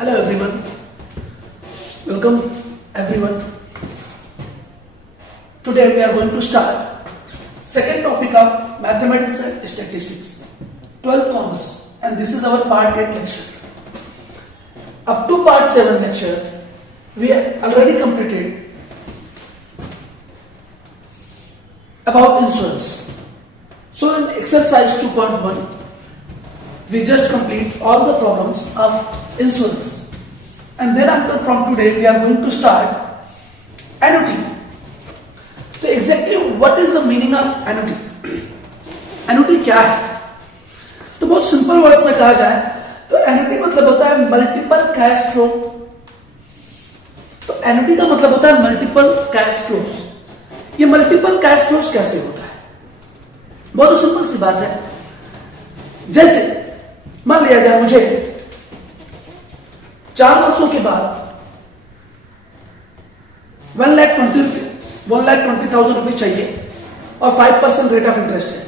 Hello everyone, welcome everyone. Today we are going to start second topic of mathematics and statistics, 12th commerce, and this is our part 8 lecture. Up to part 7 lecture we have already completed about insurance. So in exercise 2.1 we just complete all the problems of insurance, and thereafter from today we are going to start annuity. तो exactly what is the meaning of annuity? annuity क्या है? तो बहुत simple words में कहा जाए तो annuity मतलब होता है मल्टीपल कैश फ्लो. तो annuity का मतलब होता है मल्टीपल कैश फ्लोज. ये मल्टीपल कैश फ्लोज कैसे होता है? बहुत सिंपल सी बात है. जैसे मान लिया जाए मुझे 4 वर्षों के बाद 1,20,000 रुपये चाहिए और 5% रेट ऑफ इंटरेस्ट है.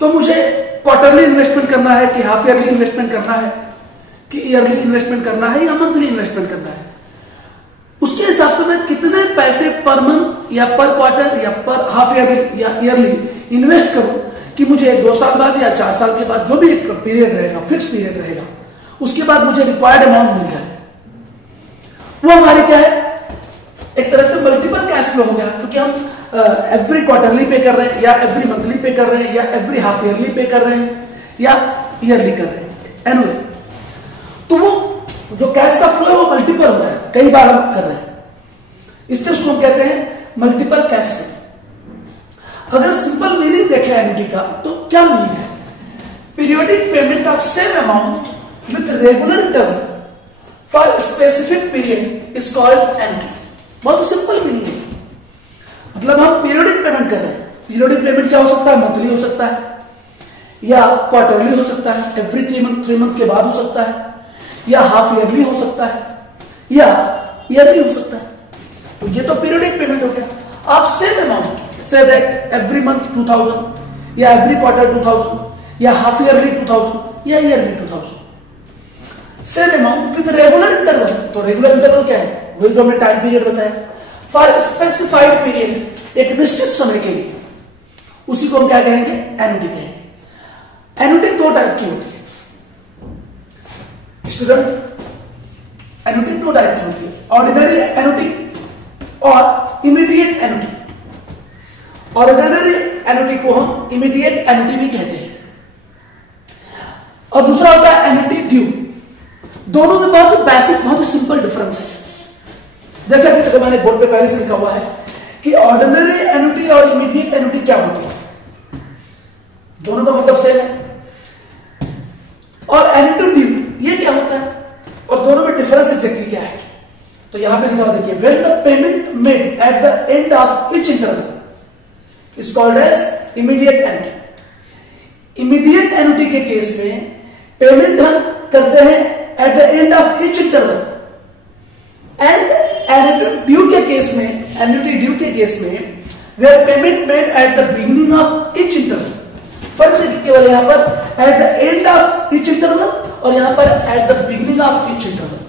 तो मुझे क्वार्टरली इन्वेस्टमेंट करना है कि हाफ ईयरली इन्वेस्टमेंट करना है कि ईयरली इन्वेस्टमेंट करना है या मंथली इन्वेस्टमेंट करना है, उसके हिसाब से मैं कितने पैसे पर मंथ या पर क्वार्टर या पर हाफ ईयरली या ईयरली इन्वेस्ट करूं कि मुझे 2 साल बाद या 4 साल के बाद जो भी पीरियड रहेगा, फिक्स पीरियड रहेगा, उसके बाद मुझे रिक्वायर्ड अमाउंट मिल जाए. वो हमारे क्या है, एक तरह से मल्टीपल कैश फ्लो हो गया, क्योंकि हम एवरी क्वार्टरली पे कर रहे हैं या एवरी मंथली पे कर रहे हैं या एवरी हाफ ईयरली पे कर रहे हैं या ईयरली कर रहे हैं, एनुअली. तो वो जो कैश का फ्लो है वो मल्टीपल हो रहा है, कई बार हम कर रहे हैं, इसलिए उसको हम कहते हैं मल्टीपल कैश फ्लो. अगर सिंपल मीनिंग देखें एनुटी का तो क्या मीनिंग है? Periodic payment of same amount with regular interval for specific period is called annuity. बहुत सिंपल मीनिंग है. मतलब हम पीरियोडिक पेमेंट कर रहे हैं. पीरियोडिक पेमेंट क्या हो सकता है? मंथली हो सकता है या क्वार्टरली हो सकता है, एवरी 3 मंथ के बाद हो सकता है, या हाफ ईयरली हो सकता है या ईयरली हो सकता है. तो ये तो पीरियोडिक पेमेंट हो गया. आप same amount say that every month 2000 या every quarter 2000 या half yearly 2000 या yearly 2000, same amount with regular interval. तो regular interval क्या है? वही जो हमने टाइम पीरियड बताया, for specified period, एक निश्चित समय के लिए, उसी को हम क्या कहेंगे? एनुटी कहेंगे. एनुटी 2 टाइप की होती है स्टूडेंट. एनुटी 2 टाइप की होती है, ऑर्डिनरी एनुटी और इमीडिएट एनुटी. ऑर्डिनरी एनुटी को हम इमीडिएट एनुटी भी कहते हैं, और दूसरा होता है एनुटी ड्यू. दोनों में बहुत बेसिक, बहुत सिंपल डिफरेंस है. जैसा कि मैंने बोर्ड पे पहले से लिखा हुआ है कि ऑर्डिनरी एनुटी और इमीडिएट एनुटी क्या होती है, दोनों का मतलब सेम है. और एनुटी ड्यू ये क्या होता है, और दोनों में डिफरेंस एग्जैक्टली क्या है? तो यहां पे लिखा हुआ देखिए, when the payment made at the end of each interval is called as immediate annuity. Immediate annuity के केस में पेमेंट हम करते हैं at the end of each interval, and annuity due के केस में where payment made at the beginning of each interval. फर्क देखिए केवल यहाँ पर at the end of each interval और यहाँ पर at the beginning of each interval.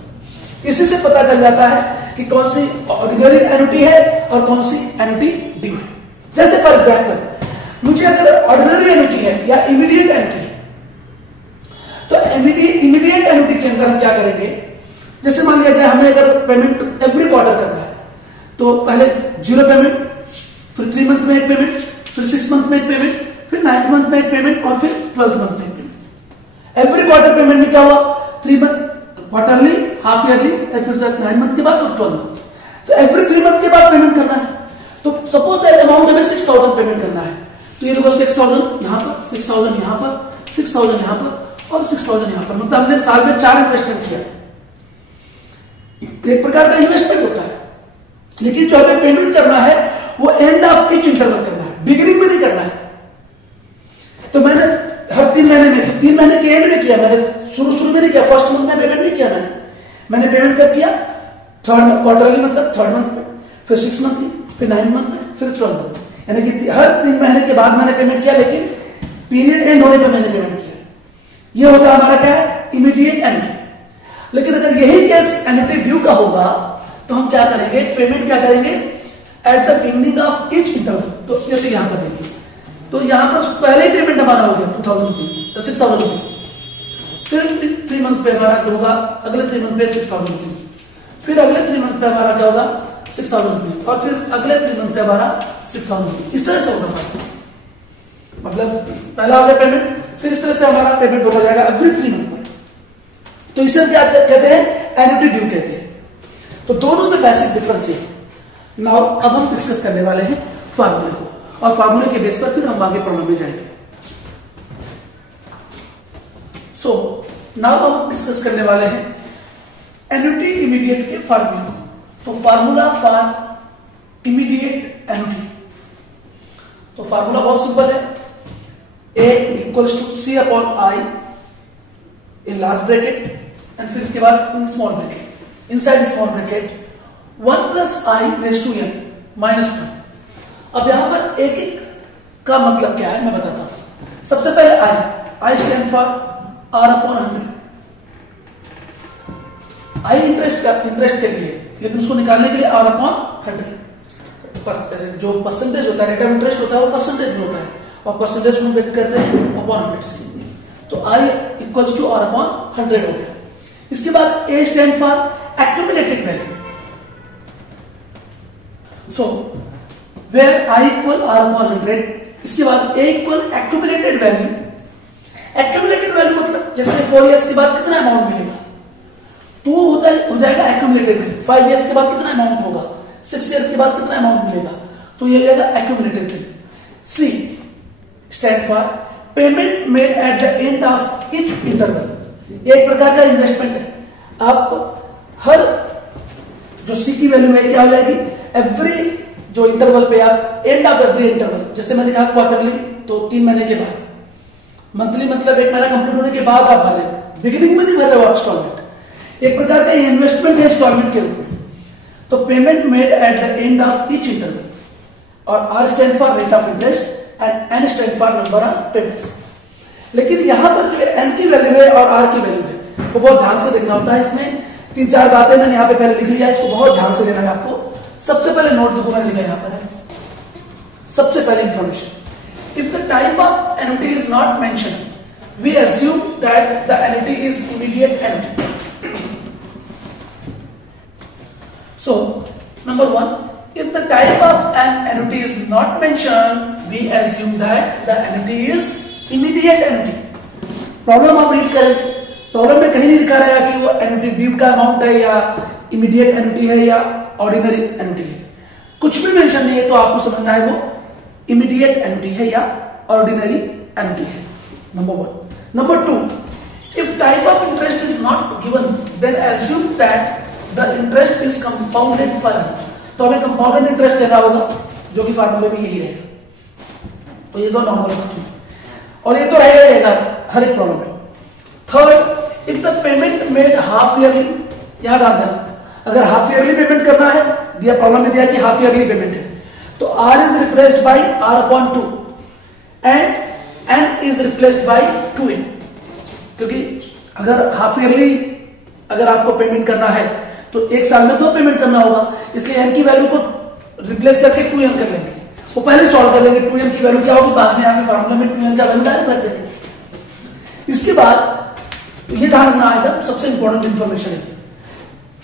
इसी से पता चल जाता है कि कौन सी ऑर्डिनरी एनुटी है और कौन सी एनुटी ड्यू है. जैसे फॉर एग्जाम्पल मुझे अगर ऑर्डिनरी एनुटी है या इमीडिएट एनुटी है, तो इमीडिएट एनुटी के अंदर हम क्या करेंगे? जैसे मान लिया जाए हमें अगर पेमेंट एवरी क्वार्टर करना है, तो पहले 0 पेमेंट, फिर 3 मंथ में एक पेमेंट, फिर 6 मंथ में एक पेमेंट, फिर 9th मंथ में एक पेमेंट और फिर 12th मंथ में एक पेमेंट. एवरी क्वार्टर पेमेंट में क्या हुआ? 3 मंथ क्वार्टरली, हाफ ईयरली, फिर 9 मंथ के बाद और 12 मंथ. तो एवरी 3 मंथ के बाद पेमेंट करना है. तो सपोज दैट अमाउंट हमें 6,000 पेमेंट करना है, तो ये देखो 6,000 यहां पर, 6,000 यहां पर, 6,000 यहां पर और 6,000 यहां पर. मतलब हमने साल में 4 इन्वेस्टमेंट किया. एक प्रकार का इन्वेस्टमेंट होता है, लेकिन जो हमें पेमेंट करना है वो एंड ऑफ ईच इंटरवल करना है, बिगिनिंग में नहीं करना है. तो मैंने हर 3 महीने में, 3 महीने के एंड में किया. मैंने शुरू में नहीं किया, फर्स्ट मंथ में पेमेंट नहीं किया. मैंने पेमेंट कब किया? 3rd क्वार्टरली, मतलब 3rd मंथ में, फिर 6 मंथ में, फिर 9 मंथ में, फिर 12 मंथ. यानी कि हर 3 महीने के बाद मैंने पेमेंट किया, लेकिन पीरियड एंड होने पर मैंने पेमेंट किया. ये होता है हमारा क्या है? Immediate annuity. लेकिन अगर यही केस एन्युटी ड्यू का होगा तो हम क्या करेंगे, पेमेंट क्या करेंगे at the beginning of each interval. तो जैसे यहां पर देखिए, तो यहां पर पहले ही पेमेंट हमारा हो गया 2000 रुपीज, 6000 रुपीज, फिर 3 मंथ पे हमारा क्या होगा, अगले 3 मंथ पे 6000 रुपीज, फिर अगले 3 मंथ पे हमारा क्या होगा 6000 रुपीज, और फिर अगले 3 मंथ पे हमारा 6000 रुपीज। इस तरह से होगा हमारा, मतलब पहला हो गया पेमेंट, फिर इस तरह से हमारा पेमेंट हो जाएगा एवरी 3 मंथ पर। तो इसे क्या कहते हैं, एन्युटी ड्यू कहते हैं। तो दोनों में बेसिक डिफरेंस है। नाउ अब हम डिस्कस करने वाले हैं फार्मूले को, और फार्मूले के बेस पर फिर हम आगे प्रॉब्लम में जाएंगे। सो नाउ हम डिस्कस करने वाले हैं एन्युटी इमीडिएट के फार्मूले को। तो फार्मूला फॉर इमीडिएट एन्युटी, तो फार्मूला बहुत सिंपल है, A equals to C upon I in large bracket, and फिर इसके बाद in small bracket, inside small bracket 1 plus I raise to n minus 1। अब यहां पर एक एक का मतलब क्या है मैं बताता हूं। सबसे पहले I stand for R upon 100। I interest के लिए, लेकिन उसको निकालने के लिए R अपॉन 100। जो परसेंटेज होता है, रेट ऑफ इंटरेस्ट होता है, वो परसेंटेज में होता है, और परसेंटेज को व्यक्त करते हैं अपॉन 100 से। तो I equals to R upon 100 हो गया। इसके बाद A stand for accumulated value. So where I equal R upon 100, इसके बाद A equal accumulated value. Accumulated value मतलब जैसे 4 इयर्स के बाद कितना अमाउंट मिलेगा, तो हो जाएगा एक्यूमुलेटेड वैल्यू। 5 इयर्स के बाद कितना अमाउंट होगा, 6 इयर्स के बाद कितना अमाउंट मिलेगा, तो ये हो जाएगा accumulated value. C stand for payment made at the end of each interval. एक प्रकार का इन्वेस्टमेंट है। आप हर जो C की वैल्यू है क्या हो जाएगी, एवरी जो इंटरवल पे आप एंड ऑफ एवरी इंटरवल, जैसे मैंने कहा क्वार्टरली तो 3 महीने के बाद, मंथली मतलब 1 महीना कंप्लीट होने के बाद आप भर रहे हैं, बिगिनिंग में नहीं भर रहे हो आप इंस्टॉलमेंट। एक प्रकार का इन्वेस्टमेंट है इंस्टॉलमेंट के रूप में। तो payment made at the end of each interval, और R stand for rate of interest and N stand for number of payments. लेकिन यहां पर जो N की वैल्यू है और R की वैल्यू है वो बहुत ध्यान से देखना होता है। इसमें 3-4 बातें मैंने यहाँ पे पहले लिख लिया है, इसको बहुत ध्यान से लेना है आपको। सबसे पहले नोट देखो मैंने लिखा यहाँ पर है, सबसे पहले information, if the type of annuity is not mentioned we assume that the annuity is immediate annuity. So, number 1, if the type of an annuity is not mentioned, we assume that the annuity is immediate annuity. Problem आप read करें, problem में कहीं नहीं लिखा रहेगा कि वो annuity due का अमाउंट है या इमीडिएट एन्युटी है या ऑर्डिनरी एन्युटी है, कुछ भी मेंशन नहीं है। तो आपको समझना है वो इमीडिएट एन्युटी है या ऑर्डिनरी एन्युटी है, number 1। Number 2, if type of interest is not given then assume that the interest is compounded per annum। तो हमें कंपाउंडेड इंटरेस्ट देना होगा, जो कि फार्मूले में यही रहेगा। तो ये तो नॉर्मल बात है, और ये तो रहेगा हर एक प्रॉब्लम में। Third, if the payment made half yearly, याद आ गया, अगर हाफ ईयरली पेमेंट करना है, दिया प्रॉब्लम में दिया कि हाफ ईयरली पेमेंट है, तो R is replaced by R upon 2 and N is replaced by 2N। क्योंकि अगर हाफ ईयरली अगर आपको पेमेंट करना है तो 1 साल में 2 पेमेंट करना होगा, इसलिए N की वैल्यू को रिप्लेस करके 2N कर लेंगे। वो पहले सॉल्व कर लेंगे, 2N की वैल्यू क्या होगी बाद में यहाँ पे फार्मूला में 2N का वैल्यू डायरेक्ट रख देंगे। इसके बाद ये ध्यान रखना आएगा, सबसे इंपॉर्टेंट इंफॉर्मेशन है।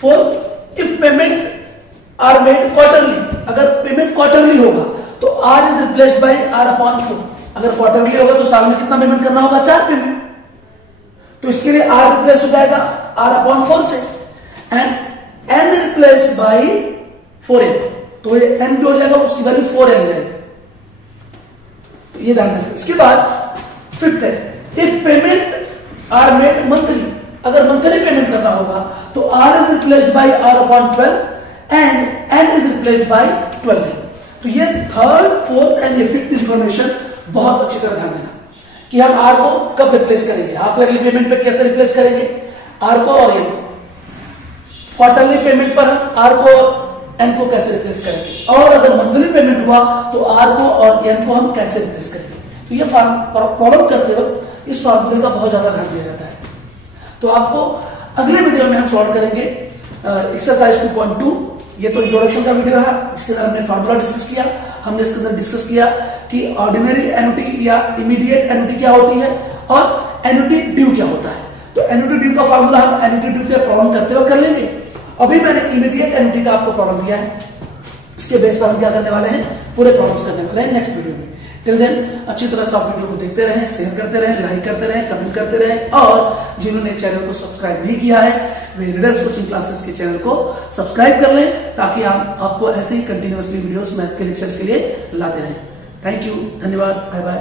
Fourth, if payment are made quarterly, अगर पेमेंट क्वार्टरली होगा तो R is replaced by R upon 4। अगर क्वार्टरली होगा तो साल में कितना पेमेंट करना होगा, 4 पेमेंट। तो इसके लिए R रिप्लेस हो जाएगा R अपॉन 4 से, and N replace by 4N। तो ये N जो हो जाएगा उसकी वैल्यू 4N जाएगी, ये ध्यान रखिए। इसके बाद फिफ्थ है, if payment are made monthly, अगर मंथली पेमेंट करना होगा तो R is replaced by R upon 12 and N is replaced by 12। तो ये थर्ड, फोर्थ एंड ये फिफ्थ इंफॉर्मेशन बहुत अच्छी तरह ध्यान देना कि हम R को कब रिप्लेस करेंगे, हाफ ईयरली पेमेंट पे कैसे रिप्लेस करेंगे R को, और ये क्वार्टरली पेमेंट पर हम R को और N को कैसे रिप्लेस करेंगे, और अगर मंथली पेमेंट हुआ तो R को और N को हम कैसे रिप्लेस करेंगे। तो ये प्रॉब्लम करते वक्त इस फार्मूले का बहुत ज्यादा ध्यान दिया जाता है। तो आपको अगले वीडियो में हम सॉल्व करेंगे एक्सरसाइज 2.2। ये तो इंट्रोडक्शन का वीडियो है, इसके अंदर हमने फार्मूला डिस्कस किया। हमने इसके अंदर डिस्कस किया कि ऑर्डिनरी एन्युटी या इमीडिएट एन्युटी क्या होती है और एन्युटी ड्यू क्या होता है। तो एन्युटी ड्यू का फार्मूला हम एन्युटी ड्यू के प्रॉब्लम करते हुए कर लेंगे। अभी मैंने इमीडिएट एन्युटी का आपको प्रॉब्लम दिया है, इसके बेस पर हम क्या करने वाले हैं, पूरे प्रॉब्लम्स करने वाले हैं नेक्स्ट वीडियो में। टिल देन अच्छी तरह से आप वीडियो को देखते रहें, शेयर करते रहें, लाइक करते रहें, कमेंट करते रहें, और जिन्होंने चैनल को सब्सक्राइब नहीं किया है वे रीडर्स कोचिंग क्लासेस के चैनल को सब्सक्राइब कर लें, ताकि आपको ऐसे ही कंटिन्यूअसली वीडियोस मैथ के लेक्चर्स के लिए लाते रहें। थैंक यू, धन्यवाद, बाय बाय।